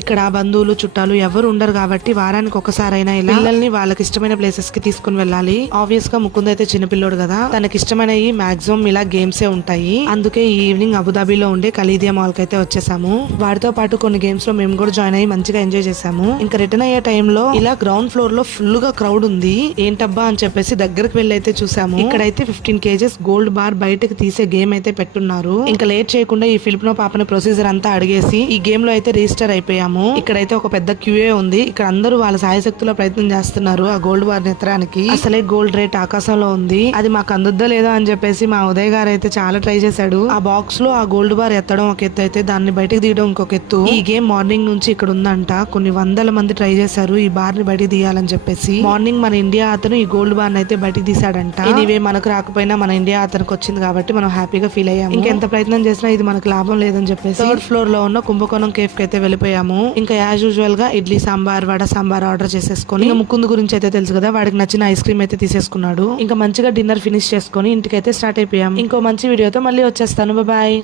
ఇక్కడ బంధువులు చుట్టాలు ఎవరు ఉండరు కాబట్టి వారానికి ఒకసారైనా ఇలా పిల్లల్ని వాళ్ళకి ఇష్టమైన ప్లేసెస్ కి తీసుకుని వెళ్ళాలి. ఆబ్వియస్ గా ముకుంద్ అయితే చిన్నపిల్లోడు కదా, తనకి ఇష్టమైనవి మాక్సిమం ఇలా గేమ్స్ ఏ ఉంటాయి. అందుకే ఈ ఈవినింగ్ అబుదాబిలో ఉండే ఖలీదియా మాల్ కి అయితే వచ్చేసాము. వాటితో పాటు కొన్ని గేమ్స్ లో మేము కూడా జాయిన్ అయ్యి మంచిగా ఎంజాయ్ చేసాము. ఇంకా రిటర్న్ అయ్యే టైంలో ఇలా గ్రౌండ్ ఫ్లోర్ లో ఫుల్ గా క్రౌడ్ ఉంది. ఏంటబ్బా అని చెప్పేసి దగ్గరకు వెళ్ళి అయితే చూసాము. ఇక్కడైతే 15 kgs గోల్డ్ బార్ బయటకు తీసే గేమ్ అయితే పెట్టున్నారు. ఇంకా లేట్ చేయకుండా ఈ ఫిలిపినో పాపని ప్రొసీజర్ అంతా అడిగేసి ఈ గేమ్ లో అయితే రిజిస్టర్ అయిపోయాము. ఇక్కడైతే ఒక పెద్ద క్యూఏ ఉంది. ఇక్కడ అందరూ వాళ్ళ సాయశక్తుల ప్రయత్నం చేస్తున్నారు ఆ గోల్డ్ బార్ ఎత్తడానికి. అసలే గోల్డ్ రేట్ ఆకాశంలో ఉంది. అది మాకు అందుద్దో లేదో అని చెప్పేసి మా ఉదయ్ గారు అయితే చాలా ట్రై చేశాడు. ఆ బాక్స్ లో ఆ గోల్డ్ బార్ ఎత్తడం ఒక ఎత్తు అయితే దాన్ని బయటకు తీయడం ఇంకొక ఎత్తు. ఈ గేమ్ మార్నింగ్ నుంచి ఇక్కడ ఉందంట. కొన్ని వందల మంది ట్రై చేశారు ఈ బార్ ని బయటకు తీయాలని చెప్పేసి. మార్నింగ్ మన ఇండియా అతను ఈ గోల్డ్ బార్ అయితే బయటకు తీసాడంట. ఎనీవే మనకు రాకపోయినా మన ఇండియా అతనికి వచ్చింది కాబట్టి మనం హ్యాపీగా ఫీల్ అయ్యాము. ఇంకెంత ప్రయత్నం చేసినా ఇది మనకు లాభం లేదని చెప్పేసి థర్డ్ ఫ్లోర్ లో ఉన్న కుంభకోణం కేఫ్ కి అయితే వెళ్ళిపోయాము. ఇంకా యాజ్ యూజువల్ గా ఇడ్లీ సాంబార్ వడ సాంబార్ ఆర్డర్ చేసేసుకొని ముకుంద్ గురించి అయితే తెలుసు కదా, వాడికి నచ్చిన ఐస్ క్రీమ్ అయితే తీసేసుకున్నాడు. ఇంకా మంచిగా డిన్నర్ ఫినిష్ చేసుకొని ఇంటికైతే స్టార్ట్ అయిపోయాం. ఇంకో మంచి వీడియోతో మళ్ళీ వచ్చేస్తాను. బాయ్.